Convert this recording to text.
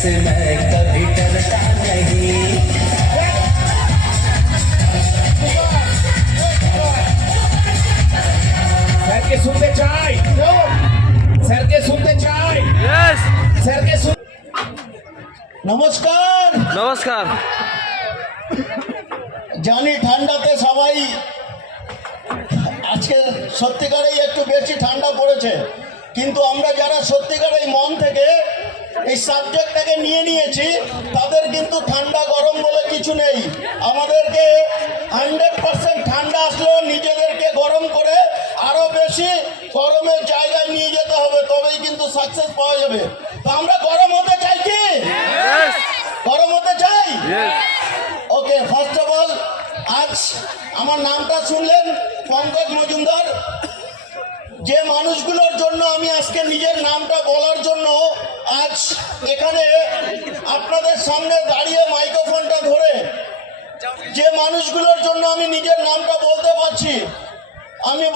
से मैं कभी डरता नहीं। স্যার কে শুনতে চাই, স্যার কে শুনতে চাই, স্যার কে শুন। নমস্কার। নমস্কার। জানি ঠান্ডাতে সবাই আজকে সত্যিকারেই একটু বেশি ঠান্ডা পড়েছে, কিন্তু আমরা যারা সত্যিকারেই মন থেকে এই সাবজেক্টটাকে নিয়েছি তাদের কিন্তু ঠান্ডা গরম বলে কিছু নেই। আমাদেরকে 100% ঠান্ডা আসলেও নিজেদেরকে গরম করে আরো বেশি গরমের জায়গায় নিয়ে যেতে হবে, তবেই কিন্তু সাকসেস পাওয়া যাবে। তো আমরা গরম হতে চাই কি? গরম হতে চাই। ওকে, ফার্স্ট অফ অল আজ আমার নামটা শুনলেন পঙ্কজ মজুমদার। যে মানুষগুলোর জন্য আমি আজকে নিজের নামটা বলার জন্য আজ এখানে আপনাদের সামনে দাঁড়িয়ে মাইক্রোফোনটা ধরে যে মানুষগুলোর জন্য আমি নিজের নামটা বলতে পারছি, আমি